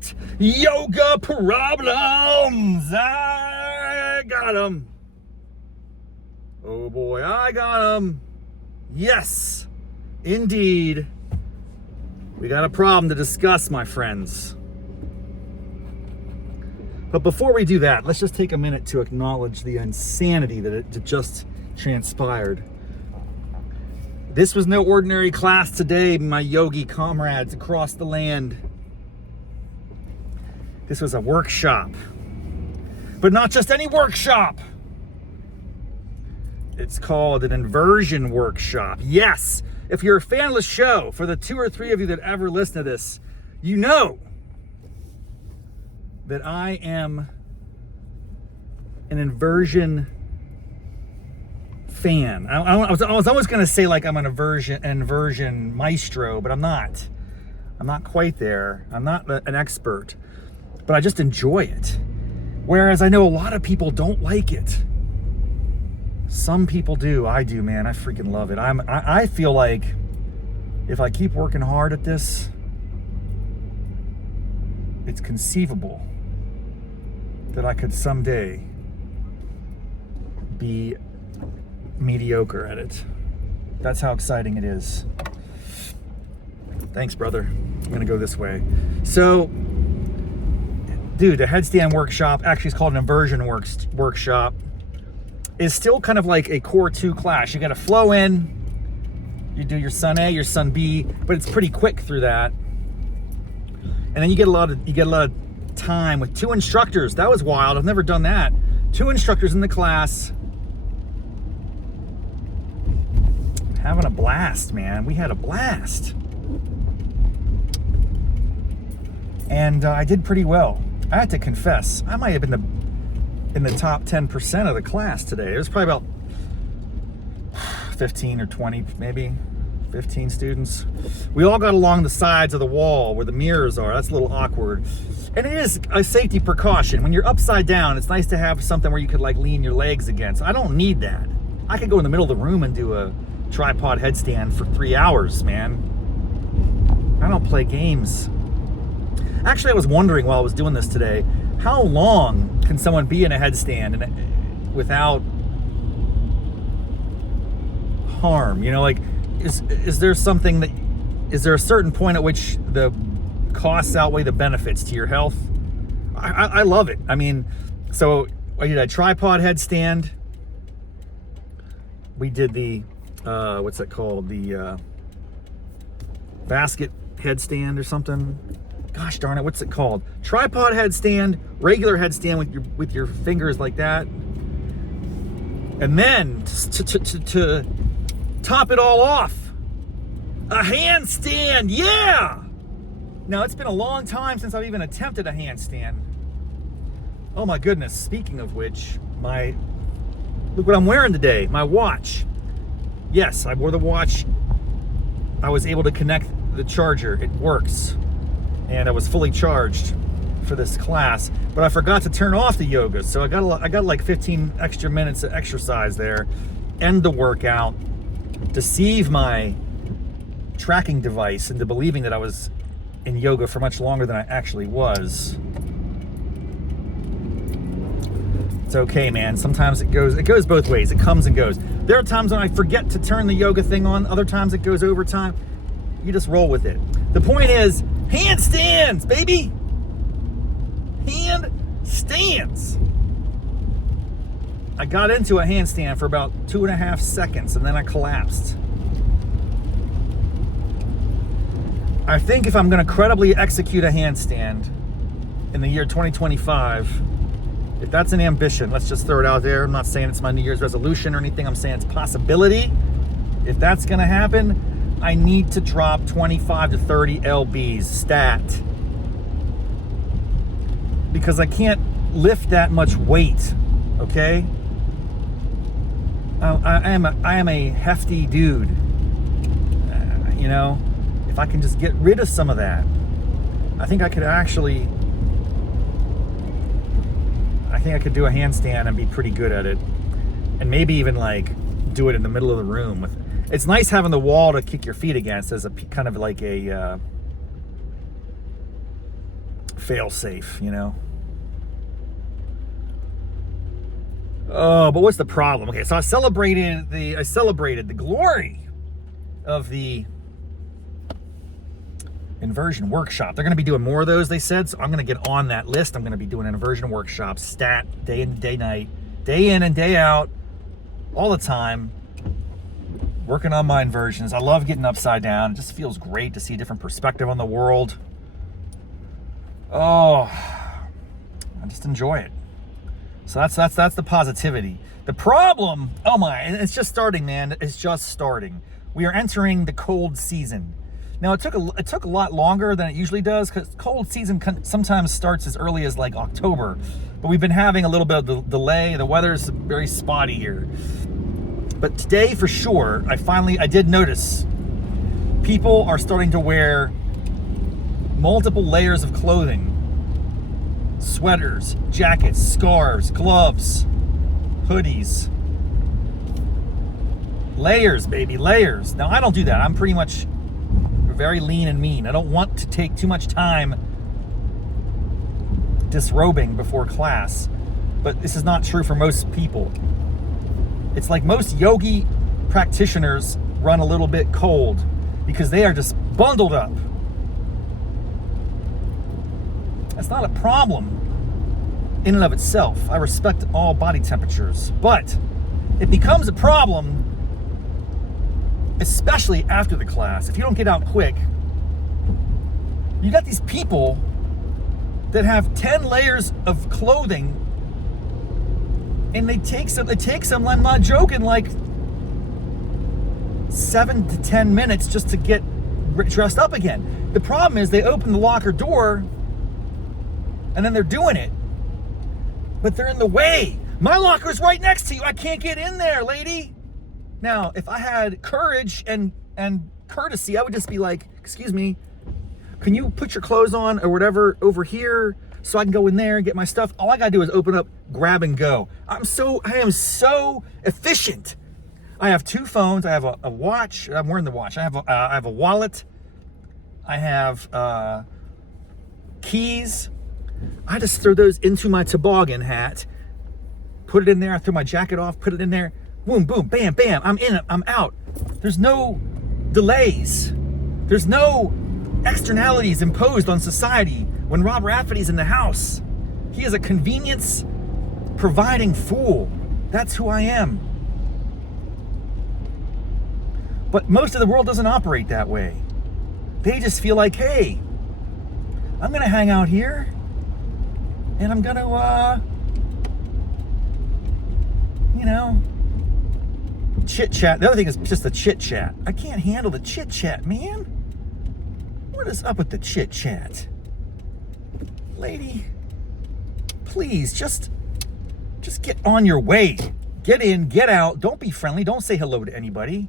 got yoga problems. I got them. Oh boy, I got them. Yes, indeed. We got a problem to discuss, my friends. But before we do that, let's just take a minute to acknowledge the insanity that it just transpired. This was no ordinary class today, my yogi comrades across the land. This was a workshop. But not just any workshop. It's called an inversion workshop. Yes, if you're a fan of the show, for the 2 or 3 of you that ever listen to this, you know that I am an inversion fan. I was always going to say like I'm an inversion maestro, but I'm not. I'm not quite there. I'm not an expert, but I just enjoy it. Whereas I know a lot of people don't like it. Some people do. I do, man. I freaking love it. I feel like if I keep working hard at this, it's conceivable that I could someday be mediocre at it. That's how exciting it is. Thanks, brother. I'm gonna go this way. So, dude, the headstand workshop, actually it's called an inversion workshop, is still kind of like a core 2 class. You gotta flow in, you do your sun A, your sun B, but it's pretty quick through that. And then you get a lot of time with 2 instructors. That was wild. I've never done that. 2 instructors in the class. Having a blast, man. We had a blast. And I did pretty well. I had to confess, I might have been in the top 10% of the class today. It was probably about 15 or 20, maybe 15 students. We all got along the sides of the wall where the mirrors are. That's a little awkward. And it is a safety precaution. When you're upside down, it's nice to have something where you could like lean your legs against. I don't need that. I could go in the middle of the room and do a tripod headstand for 3 hours, man. I don't play games. Actually, I was wondering while I was doing this today, how long can someone be in a headstand without harm? You know, like, is there something that, is there a certain point at which the costs outweigh the benefits to your health? I love it. I mean, so I did a tripod headstand. We did the, what's that called? The basket headstand or something. Gosh darn it, what's it called? Tripod headstand, regular headstand with your fingers like that. And then to top it all off, a handstand, yeah! Now, it's been a long time since I've even attempted a handstand. Oh my goodness, speaking of which, look what I'm wearing today, my watch. Yes, I wore the watch. I was able to connect the charger, it works. And I was fully charged for this class, but I forgot to turn off the yoga. So I got like 15 extra minutes of exercise there, end the workout, deceive my tracking device into believing that I was in yoga for much longer than I actually was. It's okay, man. Sometimes it goes both ways. It comes and goes. There are times when I forget to turn the yoga thing on. Other times it goes overtime. You just roll with it. The point is, handstands, baby. Handstands. I got into a handstand for about 2.5 seconds and then I collapsed. I think if I'm going to credibly execute a handstand in the year 2025, if that's an ambition, let's just throw it out there. I'm not saying it's my New Year's resolution or anything. I'm saying it's a possibility. If that's going to happen, I need to drop 25 to 30 lbs stat, because I can't lift that much weight, okay? I am a hefty dude, you know? If I can just get rid of some of that, I think I could do a handstand and be pretty good at it, and maybe even like do it in the middle of the room with. It's nice having the wall to kick your feet against as a kind of like a fail safe, you know. Oh, but what's the problem? Okay, so I celebrated the glory of the inversion workshop. They're going to be doing more of those, they said, so I'm going to get on that list. I'm going to be doing an inversion workshop, stat, day in, day night, day in and day out, all the time, working on my inversions. I love getting upside down. It just feels great to see a different perspective on the world. Oh, I just enjoy it. So that's the positivity. The problem, oh my, it's just starting, man. It's just starting. We are entering the cold season. Now it took a lot longer than it usually does, because cold season sometimes starts as early as like October, but we've been having a little bit of delay. The weather's very spotty here. But today, for sure, I did notice people are starting to wear multiple layers of clothing. Sweaters, jackets, scarves, gloves, hoodies. Layers, baby, layers. Now, I don't do that. I'm pretty much very lean and mean. I don't want to take too much time disrobing before class. But this is not true for most people. It's like most yogi practitioners run a little bit cold because they are just bundled up. That's not a problem in and of itself. I respect all body temperatures, but it becomes a problem, especially after the class. If you don't get out quick, you got these people that have 10 layers of clothing, and it takes them, I'm not joking, like 7 to 10 minutes just to get dressed up again. The problem is they open the locker door and then they're doing it, but they're in the way. My locker's right next to you. I can't get in there, lady. Now, if I had courage and courtesy, I would just be like, excuse me, can you put your clothes on or whatever over here so I can go in there and get my stuff? All I gotta do is open up, grab and go. I am so efficient. I have 2 phones. I have a watch. I'm wearing the watch. I have a wallet. I have keys. I just throw those into my toboggan hat, put it in there. I throw my jacket off, put it in there. Boom, boom, bam, bam. I'm in it. I'm out. There's no delays. There's no externalities imposed on society when Rob Rafferty's in the house. He is a convenience providing fool. That's who I am. But most of the world doesn't operate that way. They just feel like, hey, I'm gonna hang out here and I'm gonna, chit-chat. The other thing is just the chit-chat. I can't handle the chit-chat, man. What is up with the chit-chat? Lady, please, just get on your way. Get in, get out. Don't be friendly. Don't say hello to anybody.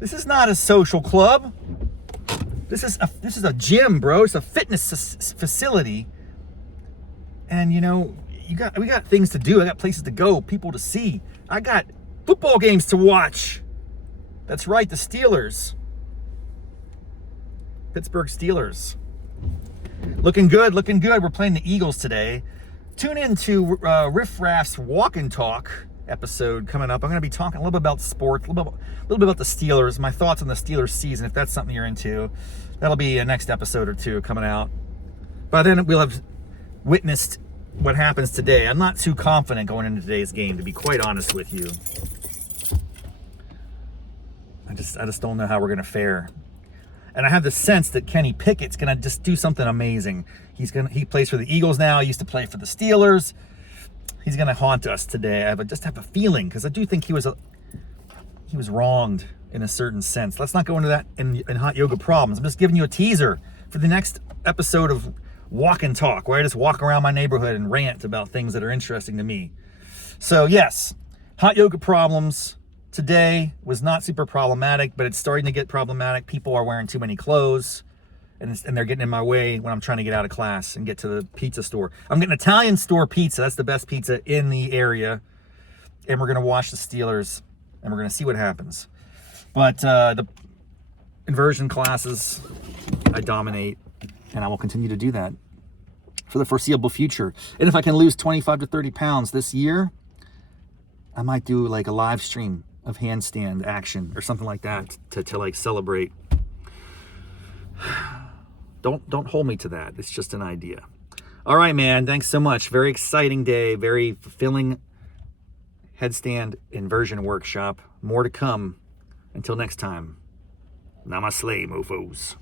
This is not a social club. This is a gym, bro. It's a fitness facility. And we got things to do. I got places to go, people to see. I got football games to watch. That's right, the Steelers. Pittsburgh Steelers. Looking good, looking good. We're playing the Eagles today. Tune in to Riff Raff's Walk and Talk episode coming up. I'm going to be talking a little bit about sports, a little bit about the Steelers, my thoughts on the Steelers season, if that's something you're into. That'll be a next episode or 2 coming out. By then, we'll have witnessed what happens today. I'm not too confident going into today's game, to be quite honest with you. I just don't know how we're going to fare. And I have the sense that Kenny Pickett's going to just do something amazing. He plays for the Eagles now. He used to play for the Steelers. He's going to haunt us today. I just have a feeling, because I do think he was wronged in a certain sense. Let's not go into that in Hot Yoga Problems. I'm just giving you a teaser for the next episode of Walk and Talk, where I just walk around my neighborhood and rant about things that are interesting to me. So yes, Hot Yoga Problems today was not super problematic, but it's starting to get problematic. People are wearing too many clothes, and they're getting in my way when I'm trying to get out of class and get to the pizza store. I'm getting Italian store pizza. That's the best pizza in the area. And we're going to watch the Steelers, and we're going to see what happens. But the inversion classes, I dominate. And I will continue to do that for the foreseeable future. And if I can lose 25 to 30 pounds this year, I might do like a live stream of handstand action or something like that to like celebrate. Don't hold me to that. It's just an idea. All right, man. Thanks so much. Very exciting day. Very fulfilling headstand inversion workshop. More to come. Until next time. Namaste, mofos.